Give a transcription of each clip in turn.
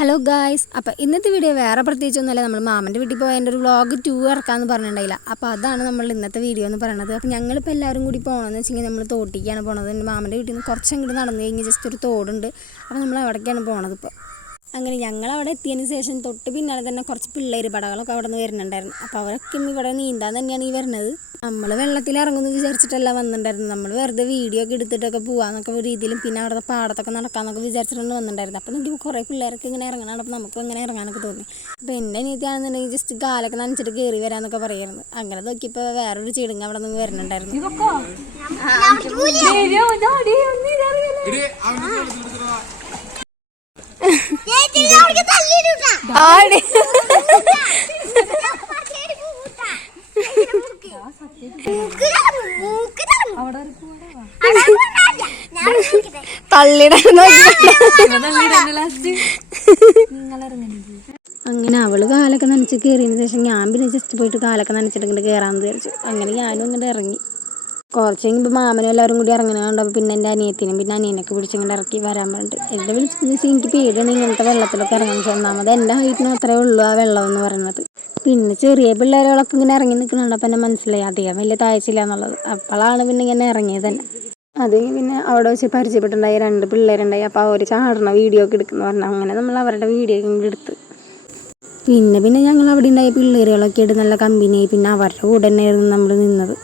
Hello guys, അപ്പോൾ ഇന്നത്തെ video വേറെ പ്രത്യേകിച്ചൊന്നുമല്ല. നമ്മൾ മാമൻ്റെ വീട്ടിൽ പോയതിൻ്റെ ഒരു വ്ളോഗ് 2 ഇറക്കാമെന്ന് പറഞ്ഞിട്ടുണ്ടായില്ല. അപ്പോൾ അതാണ് നമ്മൾ ഇന്നത്തെ വീഡിയോ എന്ന് പറയുന്നത്. അപ്പോൾ ഞങ്ങളിപ്പോൾ എല്ലാവരും കൂടി പോകണമെന്ന് വെച്ചെങ്കിൽ നമ്മൾ തോട്ടിക്കാണ് പോണത്. എൻ്റെ മാമൻ്റെ വീട്ടിൽ നിന്ന് കുറച്ചങ്ങോട്ട് നടന്നു കഴിഞ്ഞ് ജസ്റ്റ് ഒരു തോടുണ്ട്. അപ്പോൾ നമ്മൾ അവിടേക്കാണ് പോണത്. ഇപ്പോൾ അങ്ങനെ ഞങ്ങൾ അവിടെ എത്തിയതിന് ശേഷം തൊട്ട് പിന്നാലെ തന്നെ കുറച്ച് പിള്ളേർ പടകളൊക്കെ അവിടെ നിന്ന് വരുന്നുണ്ടായിരുന്നു. അപ്പോൾ അവരൊക്കെ ഇവിടെ നീന്താൻ തന്നെയാണ് ഈ വരുന്നത്. നമ്മൾ വെള്ളത്തിൽ ഇറങ്ങുമെന്ന് വിചാരിച്ചിട്ടല്ല വന്നിട്ടുണ്ടായിരുന്നു. നമ്മൾ വെറുതെ വീഡിയോ ഒക്കെ എടുത്തിട്ടൊക്കെ പോകാമെന്നൊക്കെ ഒരു രീതിയിലും പിന്നെ അവിടുത്തെ പാടത്തൊക്കെ നടക്കാമെന്നൊക്കെ വിചാരിച്ചിട്ടാണ് വന്നിട്ടുണ്ടായിരുന്നത്. അപ്പോൾ നോക്കി കുറേ പിള്ളേരൊക്കെ ഇങ്ങനെ ഇറങ്ങണം. അപ്പോൾ നമുക്കും ഇങ്ങനെ ഇറങ്ങാനൊക്കെ തോന്നി. അപ്പോൾ എൻ്റെ അനിയത്തിയാണെന്നുണ്ടെങ്കിൽ ജസ്റ്റ് കാലൊക്കെ നനച്ചിട്ട് കയറി വരാമെന്നൊക്കെ പറയായിരുന്നു. അങ്ങനെ നോക്കിയപ്പോൾ വേറൊരു ചെടുങ്ങ് അവിടെ നിന്ന് വരുന്നുണ്ടായിരുന്നു. അങ്ങനെ അവള് കാലൊക്കെ നനച്ച് കയറിയതിന് ശേഷം ഞാൻ പിന്നെ ജസ്റ്റ് പോയിട്ട് കാലൊക്കെ നനച്ചിട്ട് ഇങ്ങോട്ട് കയറാമെന്ന് വിചാരിച്ചു. അങ്ങനെ ഞാനും ഇങ്ങോട്ട് ഇറങ്ങി. കുറച്ച് കഴിയുമ്പോൾ മാമനും എല്ലാവരും കൂടി ഇറങ്ങുന്നുണ്ടാവും. പിന്നെ എൻ്റെ അനിയത്തിനും പിന്നെ അനിയനൊക്കെ പിടിച്ചിങ്ങോട്ട് ഇറക്കി വരാൻ പറഞ്ഞിട്ട് എന്നെ വിളിച്ചെന്ന് വെച്ചാൽ എനിക്ക് പേടിയാണ് ഇങ്ങനത്തെ വെള്ളത്തിലൊക്കെ ഇറങ്ങാൻ. ഒന്നാമത് എൻ്റെ ഹൈറ്റിനും അത്രേ ഉള്ളൂ ആ വെള്ളം എന്ന് പറയുന്നത്. പിന്നെ ചെറിയ പിള്ളേരുകളൊക്കെ ഇങ്ങനെ ഇറങ്ങി നിൽക്കുന്നുണ്ട്. അപ്പം എന്നെ മനസ്സിലായി അധികം വലിയ താഴ്ചയില്ല എന്നുള്ളത്. അപ്പോഴാണ് പിന്നെ ഇങ്ങനെ ഇറങ്ങിയത് തന്നെ. അത് പിന്നെ അവിടെ വെച്ച് പരിചയപ്പെട്ടുണ്ടായി 2 പിള്ളേരുണ്ടായി. അപ്പോൾ അവർ ചാടണ വീഡിയോ ഒക്കെ എടുക്കുന്നു പറഞ്ഞാൽ അങ്ങനെ നമ്മൾ അവരുടെ വീഡിയോ ഒക്കെ എടുത്ത് പിന്നെ ഞങ്ങൾ അവിടെ ഉണ്ടായ പിള്ളേരുകളൊക്കെ ആയിട്ട് നല്ല കമ്പനിയായി. പിന്നെ അവരുടെ കൂടെ തന്നെയായിരുന്നു നമ്മൾ നിന്നത്.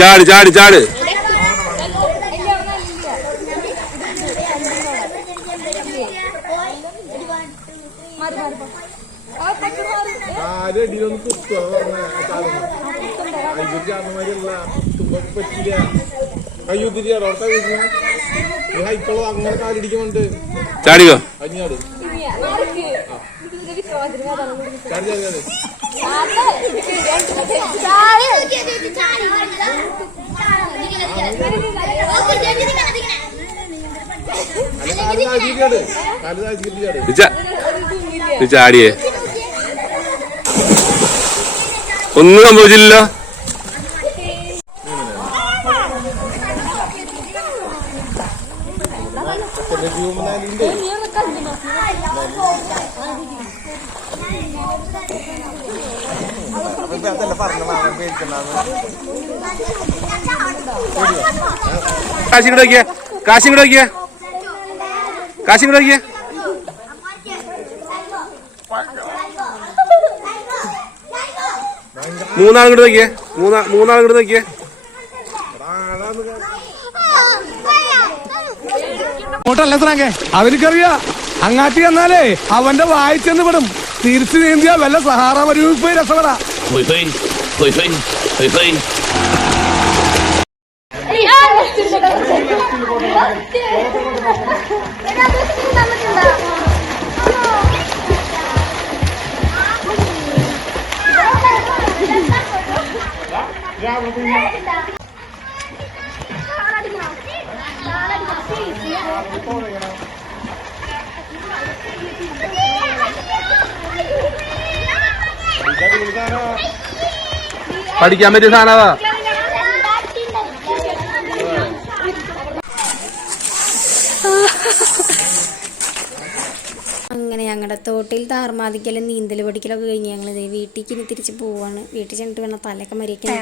ചാട് ചാട് ചാട് ചാടിയോ ചാടിയേ ഒന്നും സംഭവിച്ചില്ലല്ലോ. കാശിങ്ങോട്ട് നോക്കിയേ, കാശിങ്ങോട്ട് നോക്കിയേ, കാശിങ്ങോട്ട് നോക്കിയേ. മൂന്നാളിങ്ങോട്ട് നോക്കിയേ, മൂന്നാളിങ്ങോട്ട് നോക്കിയേ. അങ്ങോട്ടല്ല സ്രാങ്കേ, അവർക്കറിയാ അങ്ങാട്ടി എന്നാലേ അവന്റെ വായിച്ചെന്ന് വിടും. തിരിച്ചു നീന്തിയാ വല്ല സഹാറ മരുഭൂമി പോയി രസപ്പെടാ. ഹൊയ് ഹൊയ് ഹൊയ് ഹൊയ്. പഠിക്കാൻ പറ്റിയ സാധനതാ. അങ്ങനെ ഞങ്ങളുടെ തോട്ടിൽ താർമാദിക്കലും നീന്തൽ പഠിക്കലൊക്കെ കഴിഞ്ഞ് ഞങ്ങൾ വീട്ടിലേക്ക് ഇനി തിരിച്ച് പോവാണ്. വീട്ടിൽ ചെന്നിട്ട് വേണം തലയൊക്കെ മരിക്കാൻ.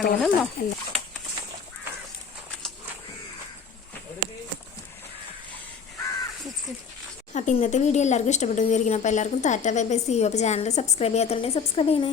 അപ്പോൾ ഇന്നത്തെ വീഡിയോ എല്ലാവർക്കും ഇഷ്ടപ്പെട്ടു വിചാരിക്കണം. അപ്പോൾ എല്ലാവർക്കും tata bye bye, see you. അപ്പോൾ ചാനൽ സബ്സ്ക്രൈബ് ചെയ്യാത്തതുകൊണ്ട് സബ്സ്ക്രൈബ് ചെയ്യണേ.